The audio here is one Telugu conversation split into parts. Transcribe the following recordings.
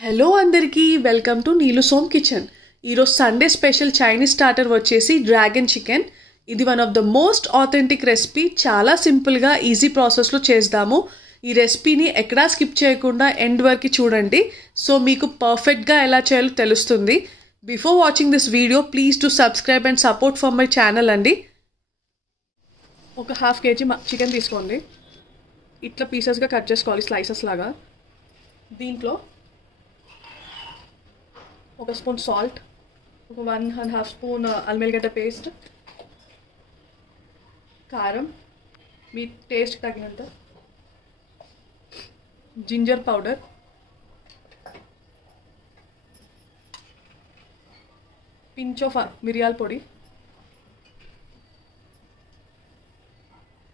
హలో అందరికీ welcome to Neelu Som kitchen. ఈరోజు సండే స్పెషల్ చైనీస్ స్టార్టర్ వచ్చేసి డ్రాగన్ చికెన్. ఇది one of the most authentic recipe. చాలా సింపుల్గా ఈజీ ప్రాసెస్లో చేద్దాము. ఈ రెసిపీని ఎక్కడా స్కిప్ చేయకుండా ఎండ్ వరకు చూడండి. సో మీకు పర్ఫెక్ట్గా ఎలా చేయాలో తెలుస్తుంది. Before watching this video please to subscribe and support for my channel అండి. ఒక హాఫ్ కేజీ చికెన్ తీసుకోండి. ఇట్లా పీసెస్గా కట్ చేసుకోవాలి, స్లైసెస్ లాగా. దీంట్లో ఒక స్పూన్ సాల్ట్, ఒక 1.5 స్పూన్ అల్లం వెల్లిగడ్డ పేస్ట్, కారం మీ టేస్ట్ తగినంత, జింజర్ పౌడర్, పించ్ ఆఫ్ మిరియాల పొడి,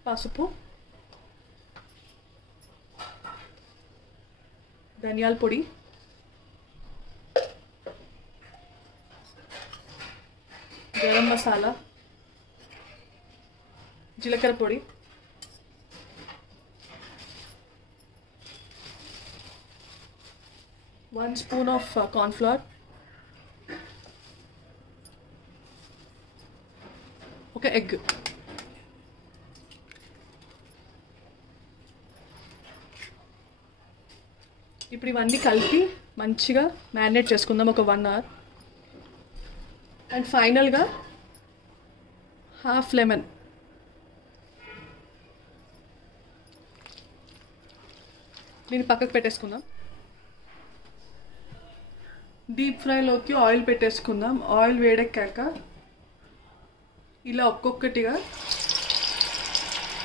పసుపు, ధనియాల పొడి, గరం మసాలా, జీలకర్ర పొడి, 1 స్పూన్ ఆఫ్ కార్న్ఫ్లవర్, ఒక ఎగ్. ఇప్పుడు ఇవన్నీ కలిపి మంచిగా మ్యారినేట్ చేసుకుందాం ఒక 1 అవర్. అండ్ ఫైనల్గా హాఫ్ లెమన్. దీన్ని పక్కకు పెట్టేసుకుందాం. డీప్ ఫ్రైలోకి ఆయిల్ పెట్టేసుకుందాం. ఆయిల్ వేడెక్కాక ఇలా ఒక్కొక్కటిగా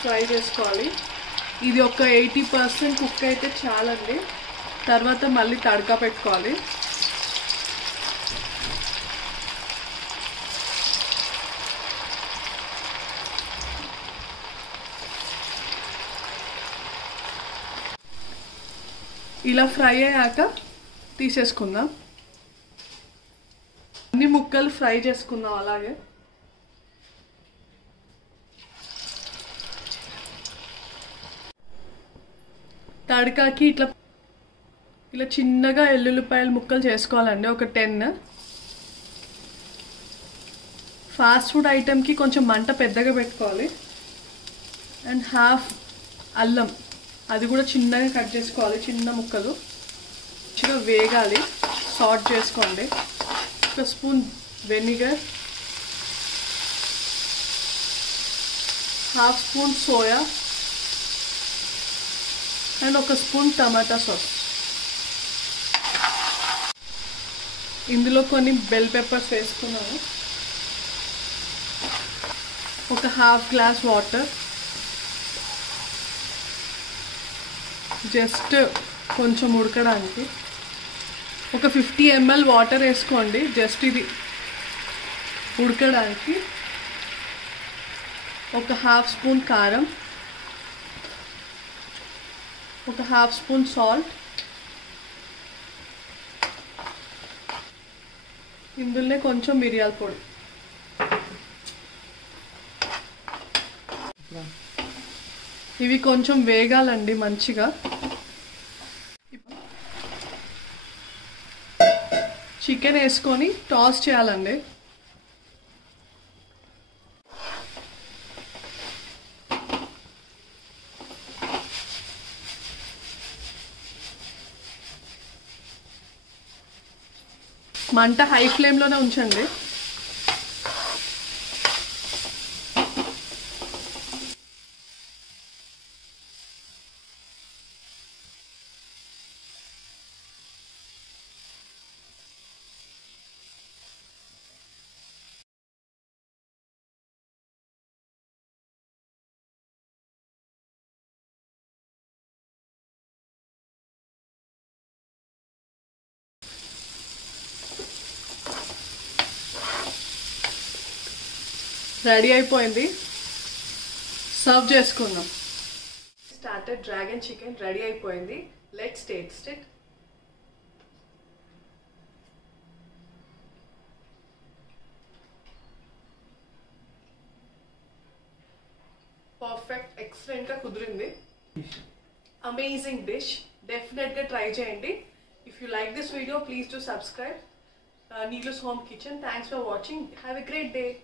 ఫ్రై చేసుకోవాలి. ఇది ఒక 80% కుక్ అయితే చాలండి. తర్వాత మళ్ళీ తడకా పెట్టుకోవాలి. ఇలా ఫ్రై అయ్యాక తీసేసుకుందాం. అన్ని ముక్కలు ఫ్రై చేసుకుందాం. అలాగే తడకాకి ఇలా చిన్నగా ఎల్లుల్లిపాయల ముక్కలు చేసుకోవాలండి, ఒక 10. ఫాస్ట్ ఫుడ్ ఐటెంకి కొంచెం మంట పెద్దగా పెట్టుకోవాలి. అండ్ హాఫ్ అల్లం, అది కూడా చిన్నగా కట్ చేసుకోవాలి, చిన్న ముక్కలు. మంచిగా వేగాలి, సాల్ట్ చేసుకోండి. ఒక spoon vinegar, half spoon soya, and ఒక స్పూన్ టమాటా సాస్. ఇందులో కొన్ని బెల్ పెప్పర్స్ వేసుకున్నాను. ఒక హాఫ్ గ్లాస్ వాటర్, జస్ట్ కొంచెం ఉడకడానికి. ఒక 50 ml వాటర్ వేసుకోండి, జస్ట్ ఇది ఉడకడానికి. ఒక హాఫ్ స్పూన్ కారం, ఒక హాఫ్ స్పూన్ సాల్ట్. ఇందులోనే కొంచెం మిరియాల పొడి. ఇవి కొంచెం వేగాలండి మంచిగా. చికెన్ వేసుకొని టాస్ చేయాలండి. మంట హై ఫ్లేమ్లోనే ఉంచండి. రెడీ అయిపోయింది, సర్వ్ చేసుకుందాం. స్టార్టర్ డ్రాగన్ చికెన్ రెడీ అయిపోయింది. Let's taste it. పర్ఫెక్ట్, ఎక్సలెంట్గా కుదిరింది. Amazing dish. డెఫినెట్గా ట్రై చేయండి. If you like this video, please do subscribe. Neelu's Home Kitchen. Thanks for watching. Have a great day.